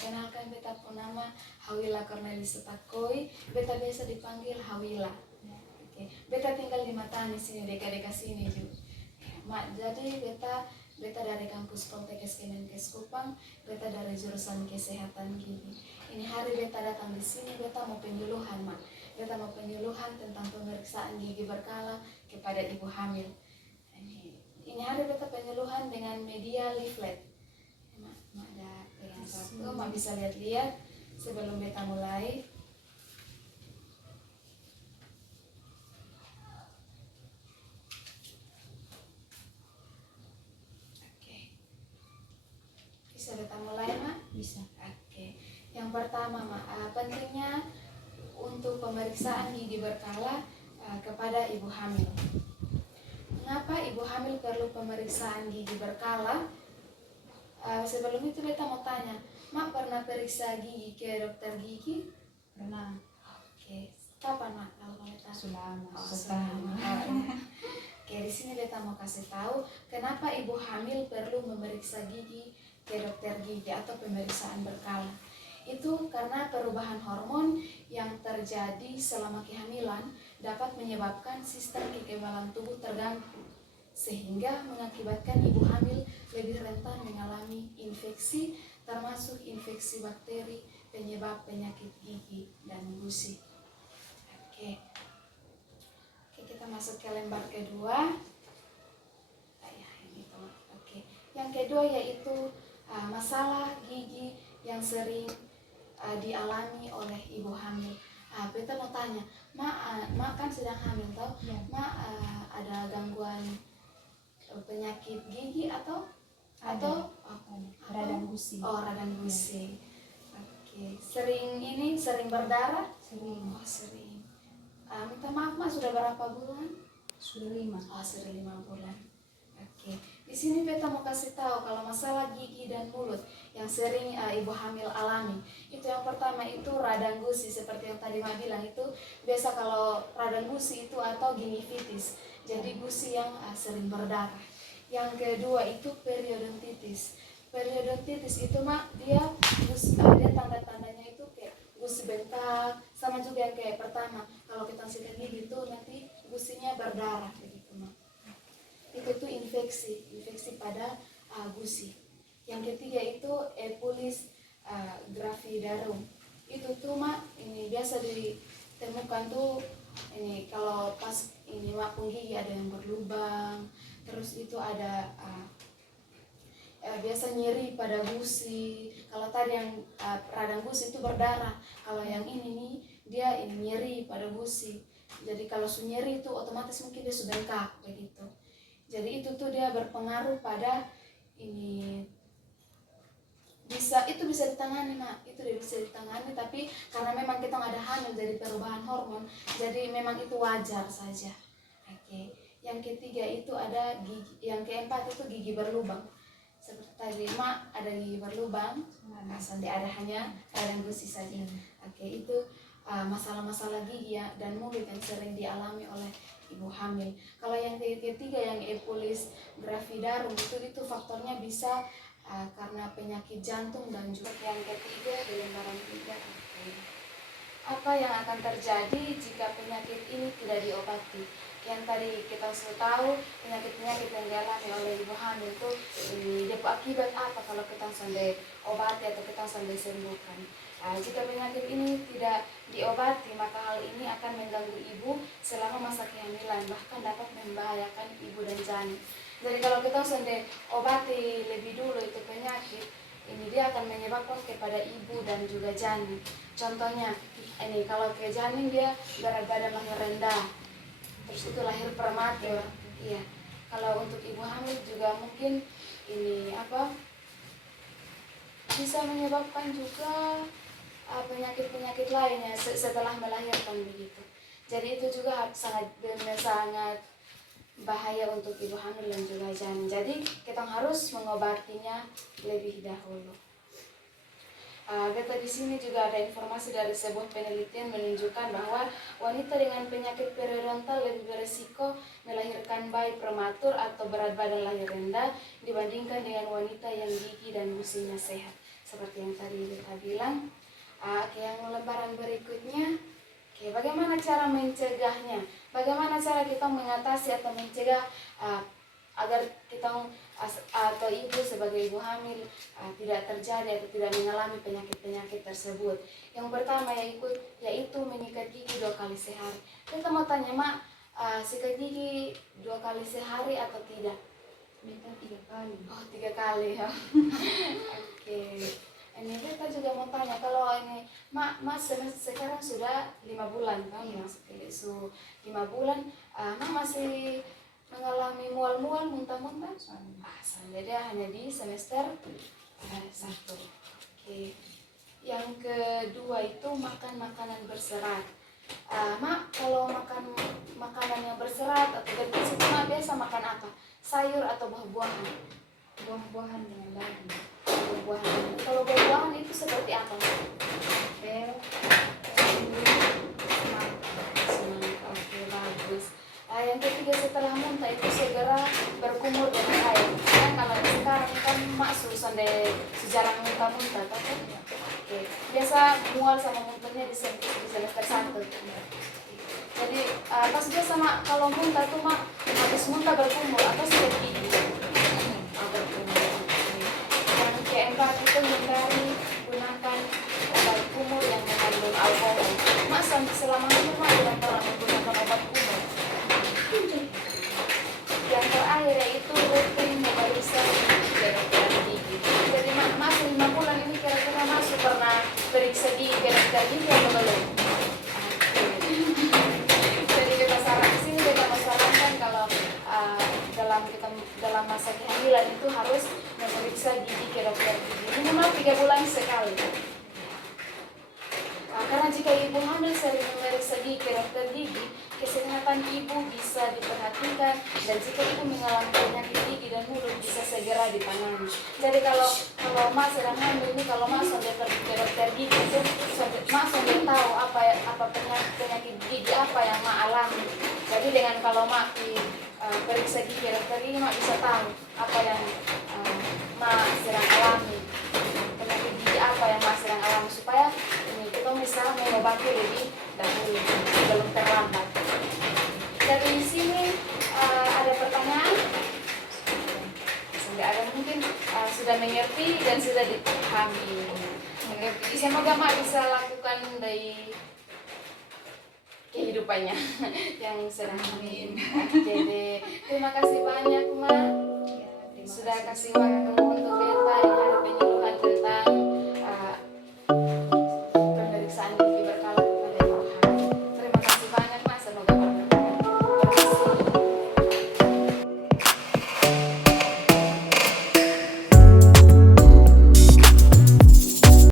perkenalkan, beta pun nama Hawila Cornelis Sutakoi, beta biasa dipanggil Hawila. Oke, beta tinggal di Matani sini, dekat-dekat sini juga. Jadi beta dari kampus Poltekkes Kemenkes Kupang, beta dari jurusan kesehatan gigi. Ini hari beta datang di sini, beta mau penyuluhan, Mak. Beta mau penyuluhan tentang pemeriksaan gigi berkala kepada ibu hamil. Ini hari beta penyuluhan dengan media leaflet. Mak ada yang satu, Mak bisa lihat-lihat sebelum beta mulai. Bisa beta mulai, Mak? Bisa. Oke. Yang pertama, Mak, pentingnya untuk pemeriksaan gigi berkala kepada ibu hamil. Mengapa ibu hamil perlu pemeriksaan gigi berkala? Sebelum itu beta mau tanya, Mak pernah periksa gigi ke dokter gigi? Pernah. Oke. Kapan, Mak? Kalau boleh tahu? Selama. Oke, di sini beta mau kasih tahu kenapa ibu hamil perlu memeriksa gigi ke dokter gigi atau pemeriksaan berkala. Itu karena perubahan hormon yang terjadi selama kehamilan dapat menyebabkan sistem kekebalan tubuh terganggu, sehingga mengakibatkan ibu hamil lebih rentan mengalami infeksi, termasuk infeksi bakteri penyebab penyakit gigi dan gusi. Oke, kita masuk ke lembar kedua. Oke, yang kedua yaitu masalah gigi yang sering dialami oleh ibu hamil. Beta mau tanya, Mak kan sedang hamil toh? Ya. Mak ada gangguan penyakit gigi atau radang gusi. Oh, radang gusi. Oke, sering berdarah? Sering. Oh, sering. Minta maaf, Mak, sudah berapa bulan? Sudah 5. Oh, sudah 5 bulan. Oke, di sini beta mau kasih tahu kalau masalah gigi dan mulut yang sering ibu hamil alami. Itu yang pertama itu radang gusi, seperti yang tadi Mak bilang, itu biasa kalau radang gusi itu atau gingivitis. Jadi gusi yang sering berdarah. Yang kedua itu periodontitis. Periodontitis itu, Mak, dia tanda-tandanya itu kayak gusi bengkak, sama juga yang kayak pertama. Kalau kita sikat gigi itu nanti gusinya berdarah begitu, Mak. Itu tuh infeksi pada gusi. Yang ketiga itu Epulis gravidarum. Itu tuh, Mak, ini biasa ditemukan tuh ini kalau pas ini mapung gigi ada yang berlubang, terus itu ada biasa nyeri pada gusi. Kalau tadi yang radang gusi itu berdarah, kalau yang ini nih dia ini nyeri pada gusi. Jadi kalau nyeri itu otomatis mungkin dia sudah bengkak begitu. Jadi itu tuh dia berpengaruh pada ini bisa ditangani, Mak. Itu dia bisa ditangani, tapi karena memang kita nggak ada hamil dari perubahan hormon, jadi memang itu wajar saja. Oke. Yang ketiga itu ada gigi, yang keempat itu gigi berlubang. Seperti tadi, Mak, ada gigi berlubang, asal ada hanya radang gusi saja. Oke, itu masalah-masalah gigi dan mulut yang sering dialami oleh ibu hamil. Kalau yang ketiga yang Epulis gravidarum itu faktornya bisa karena penyakit jantung dan juga yang ketiga di lembaran 3. Apa yang akan terjadi jika penyakit ini tidak diobati? Yang tadi kita sudah tahu penyakit-penyakit yang dialami oleh ibu hamil itu dia akibat apa kalau kita sampai obati atau kita sampai sembuhkan. Jika penyakit ini tidak diobati, maka hal ini akan mengganggu ibu selama masa kehamilan, bahkan dapat membahayakan ibu dan janin. Jadi kalau kita sampai obati lebih dulu itu penyakit, ini dia akan menyebabkan kepada ibu dan juga janin. Contohnya, ini kalau ke janin dia berat badan lahir rendah, terus itu lahir prematur. Iya. Kalau untuk ibu hamil juga mungkin ini bisa menyebabkan juga penyakit-penyakit lainnya setelah melahirkan begitu. Jadi itu juga sangat bahaya untuk ibu hamil dan juga janin. Jadi kita harus mengobatinya lebih dahulu. Beta di sini juga ada informasi dari sebuah penelitian menunjukkan bahwa wanita dengan penyakit periodontal lebih beresiko melahirkan bayi prematur atau berat badan lahir rendah dibandingkan dengan wanita yang gigi dan gusinya sehat. seperti yang tadi Beta bilang. Yang lembaran berikutnya, bagaimana cara mencegahnya? Bagaimana cara kita mengatasi atau mencegah agar kita atau ibu sebagai ibu hamil tidak terjadi atau tidak mengalami penyakit-penyakit tersebut. Yang pertama yaitu menyikat gigi 2 kali sehari. Kita mau tanya, Mak, sikat gigi 2 kali sehari atau tidak? Beta 3 kali. Oh, 3 kali ya. Oke. Ini kita juga mau tanya, kalau ini Mas sekarang sudah 5 bulan kan? Iya. Masuk 5 bulan, Mak masih mengalami mual-mual, muntah-muntah? Jadi hanya di semester 1. Oke. Yang kedua itu makan makanan berserat. Mak, kalau makan makanan yang berserat atau bergizi, Mak biasa makan apa? Sayur atau buah-buahan? Buah-buahan dengan daging. Buah-buahan. Kalau buah-buahan itu seperti apa? Apel, Semangka. Oke, bagus. Yang ketiga setelah muntah itu segera berkumur dengan air. Kan kalau sekarang kan Mak susah deh sejarah muntah-muntah, kan? Oke. Biasa mual sama muntahnya di semester 1. Jadi pas biasa Mak kalau muntah tuh Mak habis muntah berkumur atau sikat gigi? Berkumur. Yang keempat itu hindari gunakan obat kumur yang mengandung alkohol. Mak selama itu Mak tidak pernah menggunakan obat kumur. Yang terakhir yaitu rutin memeriksa dokter gigi. Jadi Mak 5 bulan ini kira-kira Mak pernah periksa gigi ke dokter gigi atau belum? Jadi kita saran di sini kita sarankan kalau dalam masa kehamilan itu harus memeriksa gigi ke dokter gigi minimal 3 bulan sekali. Karena jika ibu hamil sering memeriksa gigi ke dokter gigi, kesehatan ibu bisa diperhatikan, dan jika ibu mengalami penyakit gigi dan mulut bisa segera ditangani. Jadi kalau Mak sedang hamil ini, kalau Mak sampai pergi ke dokter gigi itu Mak sampai tahu apa penyakit gigi apa yang Mak alami. Jadi dengan kalau Mak periksa gigi ke dokter gigi, Mak bisa tahu apa yang Mak sedang alami, penyakit gigi apa yang Mak sedang alami, supaya kita bisa mengobati lebih dahulu sebelum terlambat. Dari sini ada pertanyaan? Sudah ada, mungkin sudah mengerti dan sudah dipahami. Semoga Mak bisa lakukan dari kehidupannya yang sedang hamil. Jadi terima kasih banyak Mak sudah kasih waktu untuk Beta.